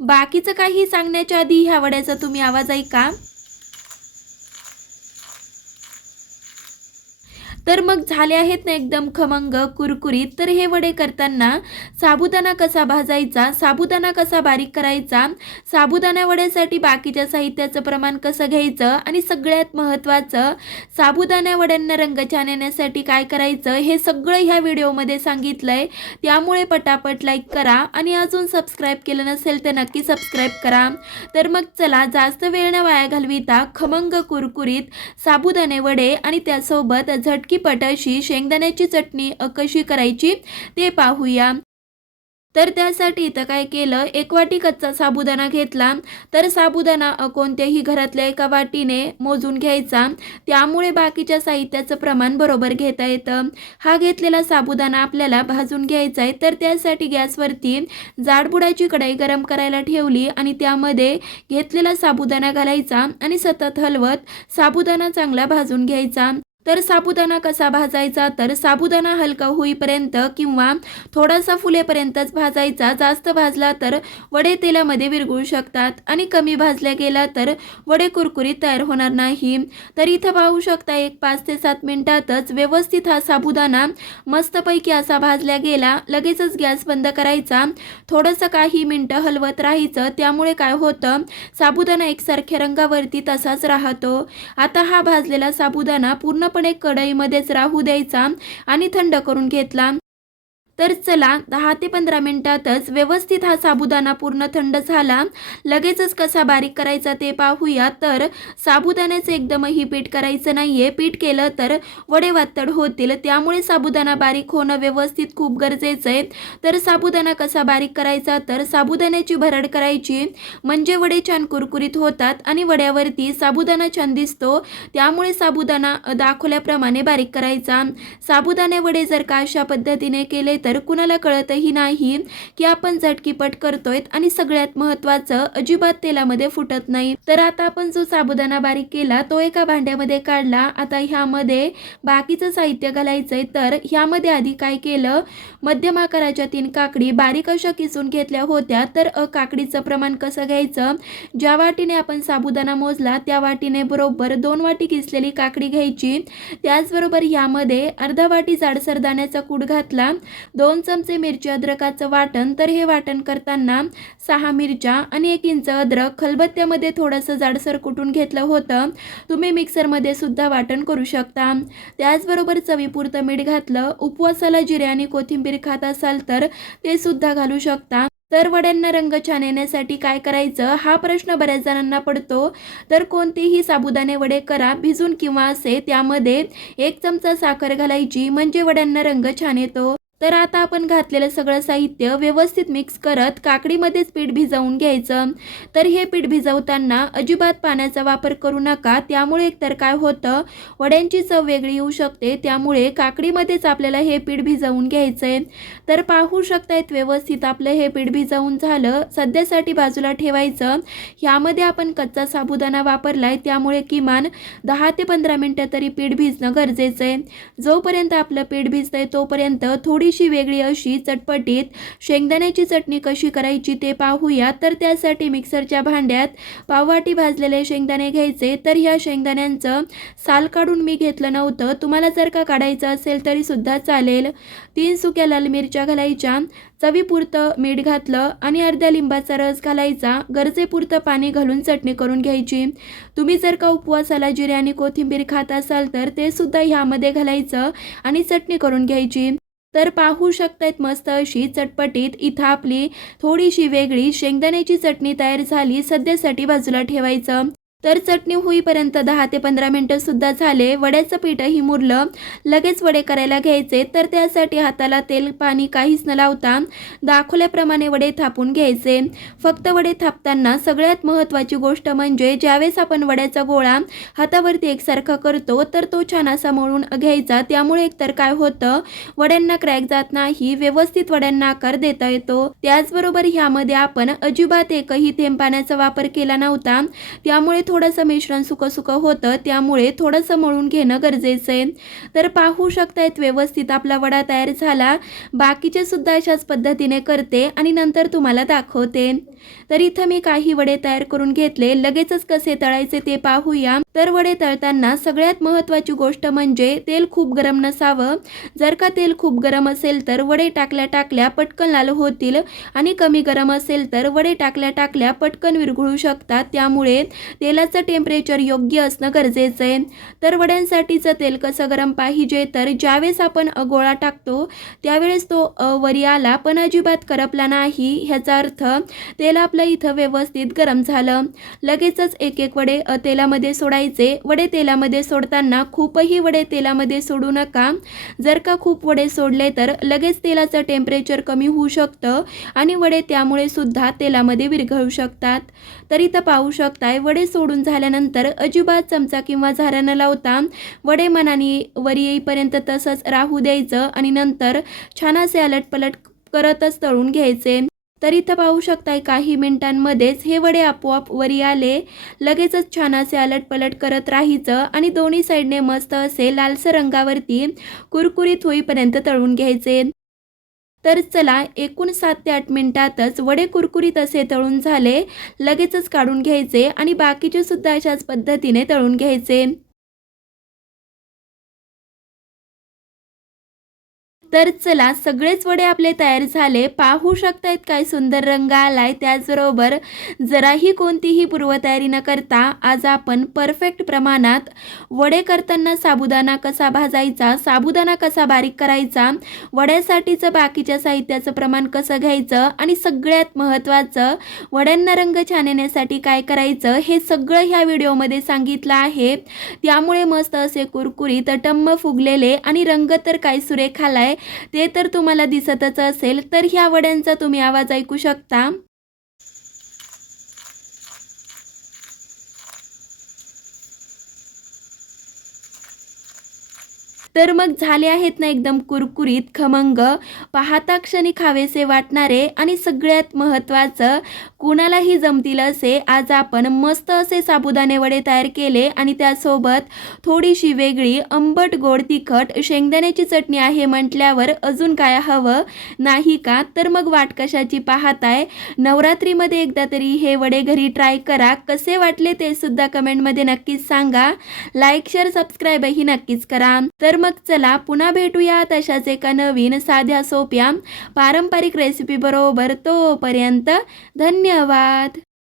बाकीचं काही सांगण्याच्या आधी ह्या वड्याचा तुम्ही आवाज ऐका. तर मग झाले आहेत ना एकदम खमंग कुरकुरीत. तर हे वडे करताना साबुदाणा कसा भाजायचा? साबुदाणा कसा बारीक करायचा? साबुदाणा वड्यासाठी बाकीच्या साहित्याचं प्रमाण कसं घ्यायचं? आणि सगळ्यात महत्त्वाचं साबुदाणा वड्यांना रंग छान येण्यासाठी काय करायचं? हे सगळं ह्या व्हिडिओमध्ये सांगितलं आहे त्यामुळे पटापट लाईक करा आणि अजून सबस्क्राईब केलं नसेल तर नक्की सबस्क्राईब करा. तर मग चला जास्त वेळ न वाया घालविता खमंग कुरकुरीत साबुदाणे वडे आणि त्यासोबत झटकी पट पटाशी शेंगदाण्याची चटणी कशी करायची ते पाहूया. तर त्यासाठी इथं काय केलं एक वाटी कच्चा साबुदाणा घेतला. तर साबुदाणा कोणत्याही घरातल्या एका वाटीने मोजून घ्यायचा. त्यामुळे बाकीच्या साहित्याचं प्रमाण बरोबर घेता येतं. हा घेतलेला साबुदाणा आपल्याला भाजून घ्यायचा आहे. तर त्यासाठी गॅसवरती जाडबुडाची कढई गरम करायला ठेवली आणि त्यामध्ये घेतलेला साबुदाणा घालायचा आणि सतत हलवत साबुदाणा चांगला भाजून घ्यायचा. तर साबुदाणा कसा भाजायचा? तर साबुदाणा हलका होईपर्यंत किंवा थोडासा फुलेपर्यंतच भाजायचा. जास्त भाजला तर वडे तेलामध्ये विरघळू शकतात आणि कमी भाजल्या गेला तर वडे कुरकुरीत तयार होणार नाही. तर इथं पाहू शकता एक पाच ते सात मिनिटातच व्यवस्थित हा साबुदाणा मस्तपैकी असा भाजल्या गेला. लगेचच गॅस बंद करायचा. थोडंसं काही मिनटं हलवत राहायचं. त्यामुळे काय होतं? साबुदाणा एकसारख्या रंगावरती तसाच राहतो. आता हा भाजलेला साबुदाणा पूर्ण पूर्णपणे कढईमध्येच राहू द्यायचा आणि थंड करून घेतला. तर चला दहा ते पंधरा मिनिटातच व्यवस्थित हा साबुदाणा पूर्ण थंड झाला. लगेचच कसा बारीक करायचा ते पाहूया. तर साबुदाण्याचं एकदमही पीठ करायचं नाही आहे पीठ केलं तर वडे वातड होतील. त्यामुळे साबुदाणा बारीक होणं व्यवस्थित खूप गरजेचं आहे. तर साबुदाणा कसा बारीक करायचा? तर साबुदाण्याची भरड करायची. म्हणजे वडे छान कुरकुरीत होतात आणि वड्यावरती साबुदाणा छान दिसतो. त्यामुळे साबुदाणा दाखवल्याप्रमाणे बारीक करायचा. साबुदाणे वडे जर का अशा पद्धतीने केले तर कुणाला कळतही नाही की आपण झटकीपट करतोय आणि सगळ्यात महत्त्वाचं अजिबात तेलामध्ये फुटत नाही. तर आता आपण जो साबुदाणा बारीक केला तो एका भांड्यामध्ये काढला. आता ह्यामध्ये बाकीचं साहित्य घालायचंय. तर ह्यामध्ये आधी काय केलं मध्यम आकाराच्या तीन काकडी बारीक अशा किसून घेतल्या होत्या. तर अ, काकडीचं प्रमाण कसं घ्यायचं ज्या वाटीने आपण साबुदाणा मोजला त्या वाटीने बरोबर दोन वाटी किसलेली काकडी घ्यायची. त्याचबरोबर ह्यामध्ये अर्धा वाटी जाडसर दाण्याचा कूड घातला. दोन चमचे मिरची अद्रकाचं वाटण तर हे वाटण करताना सहा मिरच्या आणि एक इंच अद्रक खलबत्त्यामध्ये थोडंसं जाडसर कुटून घेतलं होतं. तुम्ही मिक्सरमध्ये सुद्धा वाटण करू शकता. त्याचबरोबर चवीपुरतं मीठ घातलं उपवासाला जिरे आणि कोथिंबीर खात असाल तर ते सुद्धा घालू शकता. तर वड्यांना रंग छान येण्यासाठी काय करायचं हा प्रश्न बऱ्याच जणांना पडतो. तर कोणतेही साबुदाणे वडे करा भिजून किंवा असे त्यामध्ये एक चमचा साखर घालायची म्हणजे वड्यांना रंग छान येतो. तर आता आपण घातलेलं सगळं साहित्य व्यवस्थित मिक्स करत काकडीमध्येच पीठ भिजवून घ्यायचं. तर हे पीठ भिजवताना अजिबात पाण्याचा वापर करू नका. त्यामुळे एकतर काय होतं वड्यांची चव वेगळी येऊ शकते. त्यामुळे काकडीमध्येच आपल्याला हे पीठ भिजवून घ्यायचं आहे तर पाहू शकतायत व्यवस्थित आपलं हे पीठ भिजवून झालं. सध्यासाठी बाजूला ठेवायचं. ह्यामध्ये आपण कच्चा साबुदाणा वापरला आहे त्यामुळे किमान दहा ते पंधरा मिनटं तरी पीठ भिजणं गरजेचं आहे जोपर्यंत आपलं पीठ भिजतंय तोपर्यंत थोडीशी वेगळी अशी चटपटीत शेंगदाण्याची चटणी कशी करायची ते पाहूया. तर त्यासाठी मिक्सरच्या भांड्यात पाववाटी भाजलेले शेंगदाणे घ्यायचे. तर ह्या शेंगदाण्यांचं साल काढून मी घेतलं नव्हतं. तुम्हाला जर का काढायचं असेल तरीसुद्धा चालेल. तीन सुक्या लाल मिरच्या घालायच्या चवीपुरतं मीठ घातलं आणि अर्ध्या लिंबाचा रस घालायचा. गरजेपुरतं पाणी घालून चटणी करून घ्यायची. तुम्ही जर का उपवासाला जिरे आणि कोथिंबीर खात असाल तर ते सुद्धा ह्यामध्ये घालायचं आणि चटणी करून घ्यायची. तर पाहू शकतायत मस्त अशी चटपटीत. इथं आपली थोडीशी वेगळी शेंगदाण्याची चटणी तयार झाली. सध्यासाठी बाजूला ठेवायचं. तर चटणी होईपर्यंत दहा ते पंधरा मिनटं सुद्धा झाले. वड्याचं पीठही मुरलं. लगेच वडे करायला घ्यायचे. तर त्यासाठी हाताला तेल पाणी काहीच न लावता दाखवल्याप्रमाणे वडे थापून घ्यायचे. फक्त वडे थापताना सगळ्यात महत्त्वाची गोष्ट म्हणजे ज्यावेळेस आपण वड्याचा गोळा हातावरती एकसारखा करतो तर तो छान असा मळून घ्यायचा. त्यामुळे एकतर काय होतं वड्यांना क्रॅक जात नाही व्यवस्थित वड्यांना आकार देता येतो. त्याचबरोबर ह्यामध्ये आपण अजिबात एकही थेंब पाण्याचा वापर केला नव्हता. त्यामुळे थोडंसं मिश्रण सुकं सुकं होतं त्यामुळे थोडंसं मळून घेणं गरजेचं आहे. तर पाहू शकतायत व्यवस्थित आपला वडा तयार झाला. बाकीचे सुद्धा अशाच पद्धतीने करते आणि नंतर तुम्हाला दाखवते. तर इथं मी काही वडे तयार करून घेतले. लगेचच कसे तळायचे ते पाहूया. तर वडे तळताना सगळ्यात महत्त्वाची गोष्ट म्हणजे तेल खूप गरम नसावं. जर का तेल खूप गरम असेल तर वडे टाकल्या टाकल्या पटकन लाल होतील आणि कमी गरम असेल तर वडे टाकल्या टाकल्या पटकन विरघळू शकतात. त्यामुळे तेलाचं टेम्परेचर योग्य असणं गरजेचं आहे. तर वड्यांसाठीचं तेल कसं गरम पाहिजे? तर ज्यावेळेस आपण गोळा टाकतो त्यावेळेस तो वरी आला पण अजिबात करपला नाही. ह्याचा अर्थ तेल आपलं इथं व्यवस्थित गरम झालं. लगेचच एक एक वडे तेलामध्ये सोडायचे. वडे तेलामध्ये सोडताना खूपही वडे तेलामध्ये सोडू नका. जर का खूप वडे सोडले तर लगेच तेलाचं टेम्परेचर कमी होऊ शकतं आणि वडे त्यामुळे सुद्धा तेलामध्ये विरघळू शकतात. तर इथं पाहू शकताय वडे सोडून झाल्यानंतर अजिबात चमचा किंवा झारा न लावता वडे मनाने वर येईपर्यंत तसंच राहू द्यायचं आणि नंतर छान असे अलटपलट करतच तळून घ्यायचे. तर इथं पाहू शकताय काही मिनिटांमध्येच हे वडे आपोआप वरी आले. लगेचच छान असे अलटपलट करत राहायचं आणि दोन्ही साईडने मस्त असे लालसर रंगावरती कुरकुरीत होईपर्यंत तळून घ्यायचे. तर चला एकूण सात ते आठ मिनटातच वडे कुरकुरीत असे तळून झाले. लगेचच काढून घ्यायचे आणि बाकीचे सुद्धा अशाच पद्धतीने तळून घ्यायचे. तर चला सगळेच वडे आपले तयार झाले. पाहू शकतायत काय सुंदर रंग आलाय. त्याचबरोबर जराही कोणतीही पूर्वतयारी न करता आज आपण परफेक्ट प्रमाणात वडे करताना साबुदाणा कसा भाजायचा साबुदाणा कसा बारीक करायचा वड्यासाठीचं बाकीच्या साहित्याचं प्रमाण कसं घ्यायचं आणि सगळ्यात महत्त्वाचं वड्यांना रंग छान येण्यासाठी काय करायचं हे सगळं ह्या व्हिडिओमध्ये सांगितलं आहे. त्यामुळे मस्त असे कुरकुरीत टम्म फुगलेले आणि रंग तर काय सुरेख आलाय. ते तर तुम्हाला दिसतच असेल तर ह्या वड्यांचा तुम्ही आवाज ऐकू शकता. तर मग झाले आहेत ना एकदम कुरकुरीत खमंग. पाहता क्षणी खावेसे वाटणारे आणि सगळ्यात महत्त्वाचं कुणालाही जमतील असे आज आपण मस्त असे साबुदाणे वडे तयार केले आणि त्यासोबत थोडीशी वेगळी आंबट गोड तिखट शेंगदाण्याची चटणी आहे म्हटल्यावर अजून काय हवं? नाही का? तर मग वाट कशाची पाहताय? नवरात्रीमध्ये एकदा तरी हे वडे घरी ट्राय करा. कसे वाटले ते सुद्धा कमेंटमध्ये नक्कीच सांगा. लाईक शेअर सबस्क्राईबही नक्कीच करा. तर मग मग चला पुन्हा भेटूया तशाच एका नवीन साध्या सोप्या पारंपरिक रेसिपी बरोबर तोपर्यंत धन्यवाद.